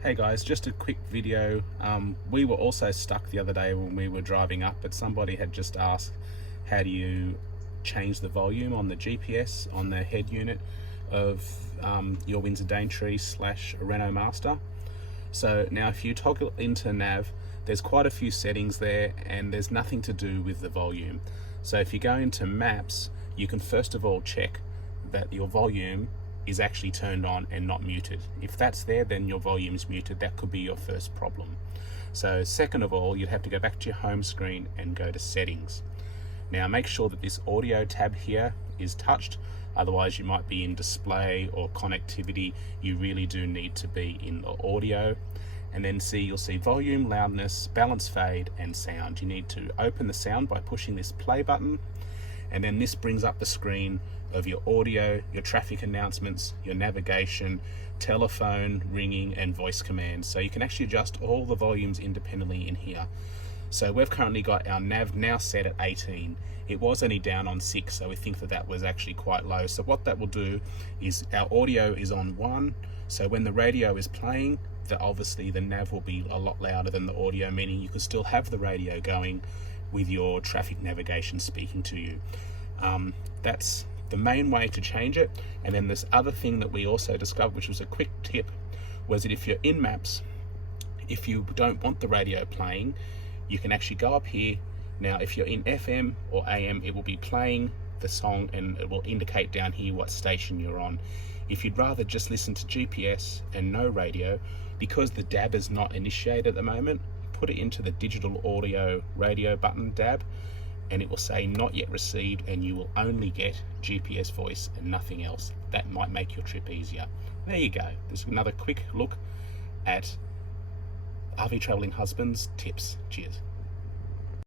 Hey guys, just a quick video. We were also stuck the other day when we were driving up, but somebody had just asked, how do you change the volume on the GPS on the head unit of your Windsor Daintree / Renault Master? So now if you toggle into nav, there's quite a few settings there and there's nothing to do with the volume. So if you go into maps, you can first of all check that your volume is actually turned on and not muted. If that's there, then your volume is muted. That could be your first problem. So second of all, you'd have to go back to your home screen and go to settings. Now make sure that this audio tab here is touched, otherwise you might be in display or connectivity. You really do need to be in the audio. And then you'll see volume, loudness, balance, fade, and sound. You need to open the sound by pushing this play button, and then this brings up the screen of your audio, your traffic announcements, your navigation, telephone, ringing, and voice commands. So you can actually adjust all the volumes independently in here. So we've currently got our nav now set at 18. It was only down on 6, so we think that that was actually quite low. So what that will do is our audio is on 1, so when the radio is playing, obviously the nav will be a lot louder than the audio, meaning you could still have the radio going with your traffic navigation speaking to you. That's the main way to change it. And then this other thing that we also discovered, which was a quick tip, was that if you're in maps, if you don't want the radio playing, you can actually go up here. Now if you're in FM or AM, it will be playing the song and it will indicate down here what station you're on. If you'd rather just listen to GPS and no radio, because the DAB is not initiated at the moment, put it into the digital audio radio button DAB, and it will say not yet received, and you will only get GPS voice and nothing else. That might make your trip easier. There you go. There's another quick look at RV Travelling Husbands tips. Cheers.